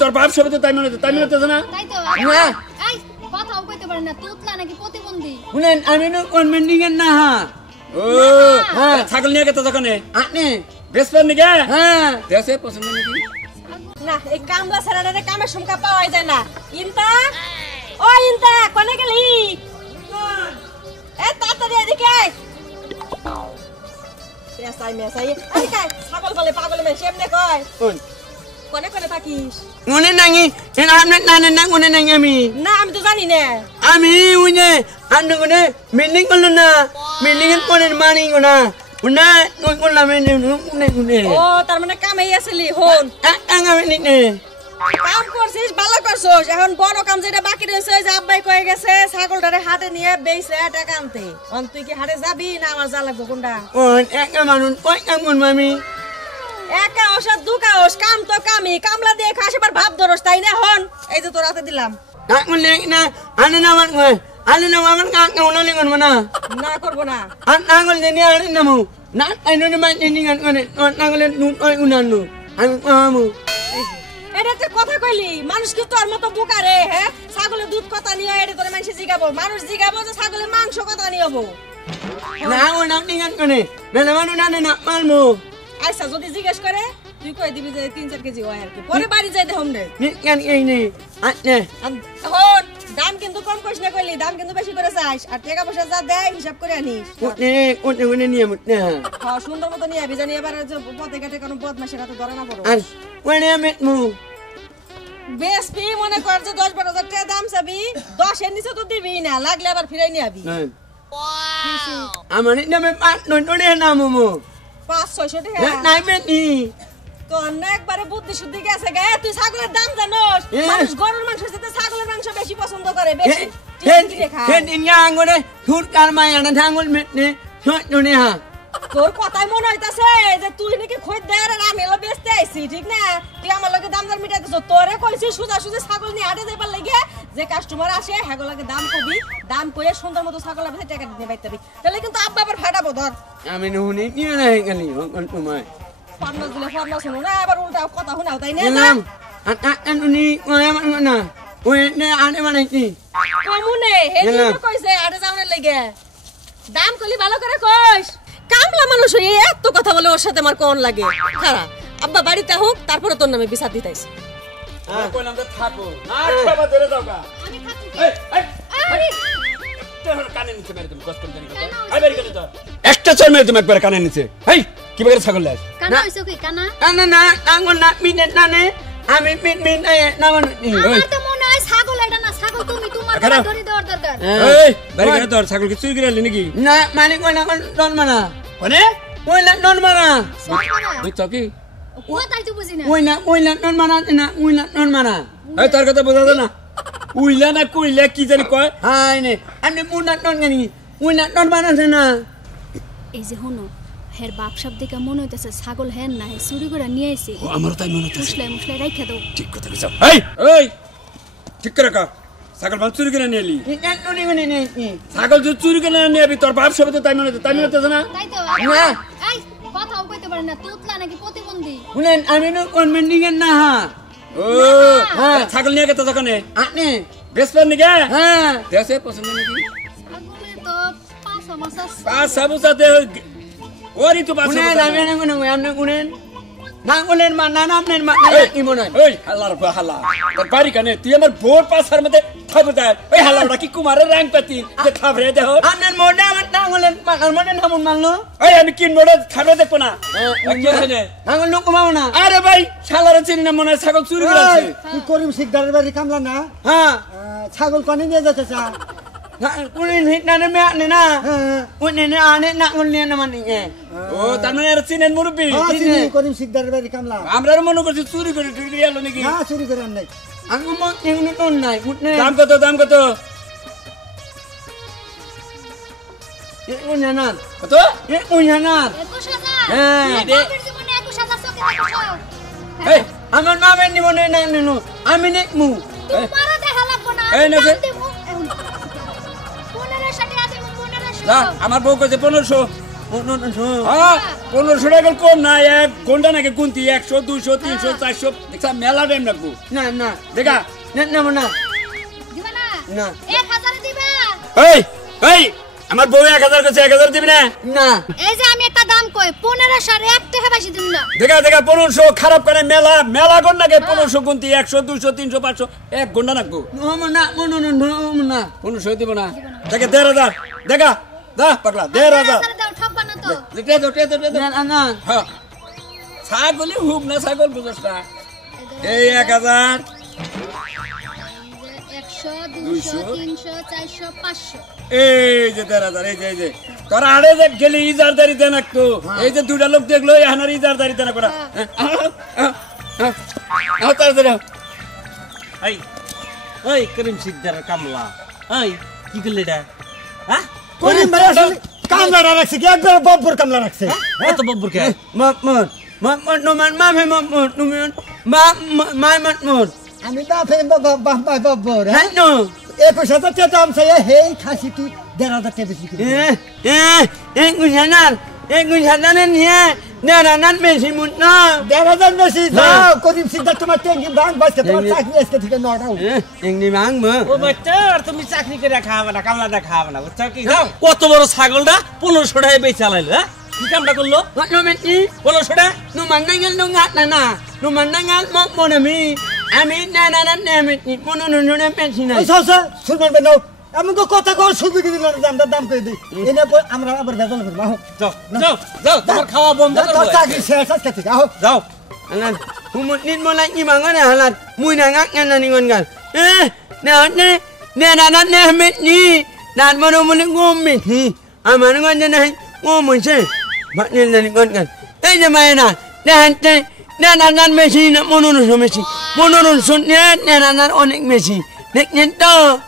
তোর বাপ সবে তো তাই মনে হচ্ছে না তাই তো না এই কথাও কইতে পারে না তুতলা নাকি প্রতিবন্ধী শুনেন আমি তো কনভেন্ডিং এর না ও হ্যাঁ ছাগল নিয়ে গেছে দোকানে আপনি বেসপেন নাকি হ্যাঁ দেশে পছন্দ নাকি না এই কামলা ছাড়ারে কামের সংখ্যা পাওয়া যায় না ইনতা ও ইনতা কোনে গেলি এ তাড়াতাড়ি এদিকে মেসাই আরে কাই ছাগল বলে পাগল মেয়ে এমনে কয় কোনে কোনে থাকিস মনে নাই এর আপনি নানে না মনে নাই আমি না আমি তো জানি না আমি উনি আপনি কোনে মিটিং করলো না মিটিং এর পরে মানি না উনা কোন কোন নামে উনি ও তার মানে কামেই আসলি হন আমি নিনে কাম করছিস ভালো করছস এখন বড় কাম যেটা বাকি রয়েছে যে আব্বাই কয়ে গেছে ছাগলটারে হাতে নিয়ে বেইছে টাকা আনতে অন তুই কি হাটে যাবি না আমার যা লাগবে কোনটা কোন এক মানুষ কই কাম মামি একা ওষুধ দুকা ওষ কাম তো কামই কামলা দিয়ে খাস এবার ভাব ধরস তাই না হন এই যে তোর হাতে দিলাম কাকুন লেখ না আনে না আমার কই আনে না আমার কাকা উনালি কোন না না করব না আন আঙ্গুল দেনি আনে নামু না আইনো নে মাই নি গান করে আঙ্গুলে নুন ওই উনানু আমি আমু এটা তো কথা কইলি মানুষ কি তোর মতো বোকা রে হ্যাঁ ছাগলের দুধ কথা নিয়ে এটা তোর মানুষ জিগাবো মানুষ জিগাবো যে ছাগলের মাংস কথা নিয়বো না ও না নি গান করে না মানু না না মালমু আচ্ছা যদি জিজ্ঞেস করে তুই কই দিবি যে 3-4 কেজি হয় আর কি পরে বাড়ি যাই দেহম রে নি গান এই নি আনে হন দাম কিন্তু কম কইছ না কইলি দাম কিন্তু বেশি করে চাইস আর টাকা পয়সা যা দেয় হিসাব করে আনিস কোনে নিয়ে মুতে হ্যাঁ সুন্দর মতো নিয়ে আবি জানি এবার যে পথে ঘাটে কোনো বদমাশের হাতে ধরে না পড়ো আর কোনে মেটমু বেসপি মনে কর যে 10-12 হাজার টাকা দাম চাবি 10 এর নিচে তো দিবি না লাগলে আবার ফিরাই নিয়ে আবি আমার নামে পাঁচ ননে নামু 500-600 টাকা নাই মেনি তো একবারে বুদ্ধি শুদ্ধি গেছে গে তুই ছাগলের দাম জানোস মানুষ গরুর মাংস সাথে ছাগলের মাংস বেশি পছন্দ করে বেশি ঠিক খায় হেন ইয়া আঙ্গুলে ঠুট কারমাই আনা ধাঙ্গুল মেটনে ননে হা তোর কথাই মনে হইতাছে যে তুই নাকি খদ্দের আর আমি হলো বেচতে আইছি ঠিক না তুই আমার লগে দাম দর মিটাইতেছ তোরে কইছি সুজা সুজা ছাগল নিয়ে হাটে যাইবার লাগি যে কাস্টমার আসে হেগো লাগে দাম কবি দাম কইে সুন্দর মতো ছাগল আপনি টাকা দিতে পাইতাবি তাহলে কিন্তু আব্বা আবার ফাটাবো ধর আমি নুনি নিয়ে নাই গেলি কোন তোমায় ফরমাস দিলে ফরমাস শুনো না আবার উল্টা কথা শুনাও তাই না নাম আনুনি ওয়া না ওই নে আনে মানে কি কমুনে হেডি তো কইছে হাটে যাওয়ার লাগি দাম কলি ভালো করে কইস কামলা মানুষ হয়ে এত কথা বলে ওর সাথে আমার কোন লাগে খারাপ আব্বা বাড়িতে হোক তারপরে তোর নামে বিচার দিতাইছি কোন নাম থাকো আর বাবা ধরে দাও কা আমি থাকি এই আরে তোর কানে নিচে মেরে তুমি কষ্ট জানি কথা আই বেরি গেল তো একটা চল মেরে তুমি একবার কানে নিচে হেই কি বলে ছাগল লাস কানা হইছো কি কানা না আঙ্গুল না মিনে না নে আমি মিন না মানে আমার তো মনে হয় ছাগল এটা না ছাগল তুমি তোমার ধরে দেওয়ার দরকার এই বেরি গেল তোর ছাগল কি চুরি করে আনলি নাকি না মানে কোন ডন মানা কোনে ওই না ডন মানা তুই চকি ও তাই তো বুঝি না ওই না ডন মানা না ওই না ডন মানা এই তোর কথা বোঝা যায় না উইলা না কইলা কি জানি কয় হাই নে আমি মুনা ডন গানি ওই না ডন মানা না এই যে হনো হের বাপ সব দেখে মনে হইতাছে ছাগল হেন না হে চুরি করে নিয়ে আইছে ও আমার তাই মনে হচ্ছে মুসলাই রাইখা দাও ঠিক কথা কইছ এই ঠিক করে কা ছাগল বান চুরি করে নিলি ঠিক নুনি গনি নে ছাগল যদি চুরি করে নিয়ে তোর বাপ সবে তো তাই মনে হচ্ছে না তাই তো না এই কথাও কইতে পারে না তুতলা নাকি প্রতিবন্ধী শুনেন আমি তো কনভেন্ডিং এর না ও হ্যাঁ ছাগল নিয়ে গেছে দোকানে আপনি বেসপেন নাকি হ্যাঁ দেশে পছন্দ নাকি ছাগলে তো পাঁচ মাস পাঁচ সাবুসাতে ওরি তো পাঁচ শুনেন আমি না কোন আপনি শুনেন না বলেন মা না আপনার মা কি মনে হয় এই হালার হালা তোর বাড়ি কানে তুই আমার বোর পাছার মধ্যে থাকবে দেয় ওই হালাটা কি কুমারের রং পাতি যে থাবরে দেহ আপনার মোড়ে আমার না বলেন মাকার মোড়ে নামুন মানলো এই আমি কি মোড়ে থাবরে দেখবো না কি আছে নে আঙুল লোক কমাও না আরে ভাই শালারে চিনি না মনে হয় ছাগল চুরি করেছে কি করিম শিকদারের বাড়ি কামলা না হ্যাঁ ছাগল কনে নিয়ে যাচ্ছে চা কোনে হিট না মে আনে না কোনে না আনে না কোনে না মানে ও তার মানে আর চিনেন মুরব্বি করিম শিকদারের বাড়ি কামলা আমরা মনে করছি চুরি করে টুরি গেল নাকি না চুরি করে নাই আমি মত এগুলো তো নাই উঠনে দাম কত এ উনা না কত এ উনা না 21,000 হ্যাঁ বাপের জীবনে 21,000 চোখে দেখছো এই আমার মা বেনি মনে না নেনো আমি নেকমু তোমারও দেখা লাগবো না এই না যে 1500 টাকা দেব 1500 না আমার বউ কইছে 1500 হ্যাঁ 1500 টাকা কম না এক ঘন্টা নাকি গুনতি 100 200 300 400 দেখছা মেলা টাইম লাগবো না না দেখা না না না দিবা না না 1000 দিবা এই এই আমার বউ 1000 কাছে 1000 দিবি না না এই যে আমি একটা দাম কই 1500 এর 1 টাকা বেশি দিন না দেখা 1500 খারাপ করে মেলা গণ নাকি 1500 গুনতি 100 200 300 500 এক ঘন্টা লাগবো না না 1500 দিব না দেখে 13000 দেখা দা পাগলা 13000 দাও ঠকবা না তো লিখে দে না না হ্যাঁ ছাগলই হুব না ছাগল বুঝছ না এই 1000 100 200 300 400 500 এই যে 13000 এই যে তোরা আড়ে যে গেলি ইজারদারি দেন একটু এই যে দুইটা লোক দেখলো এখানে ইজারদারি দেন করা তার ধরে এই ওই করিম সিকদার কামলা এই কি করলি এটা হ্যাঁ করিম ভাই আসলে কামলা রাখছে কি একবার বব্বর কামলা রাখছে এত বব্বর কে মামুন মামুন আমি বাপে বব্বর হ্যাঁ নো 21,000 টাকা দাম চাই হেই খাসি তুই 1,500 টাকা বেশি করে গুছানার নিয়ে নারানার বেশি মুন না 1,500 বেশি যাও করিম সিকদার তোমার ট্যাঙ্কি ভাঙ বাসকে তোমার চাকরি আজকে থেকে 9টা এমনি ভাঙবো ও বাচ্চা আর তুমি চাকরি করে খাওয়াবে না কামলাটা খাওয়াবে না বুঝছো কি কত বড় ছাগলটা 1500 টাকায় বেচে চালাইলো হ্যাঁ কি কামটা করলো 1500 টাকা numandangal na numandangal monami আমি নানানার নেমে মনোনয়ন পেনশন ওই সসা শুনবেন না আমি কথা কল শুনবি কি দাম করে দিই এনে আমরা আবার বেতন করব যাও তোমার খাওয়া বন্ধ তো করো চাকরি শেষ আছে ঠিক আও যাও alan humut mulai imangane halan muinangak ngananingon gal nanan nehmet ni nan mano mulik ngomit ni amanangan janai ngomonse baknil naningon gal je mayana nahante nanan Messi na mononon Messi mononon sunnet nanan onik Messi nek nyento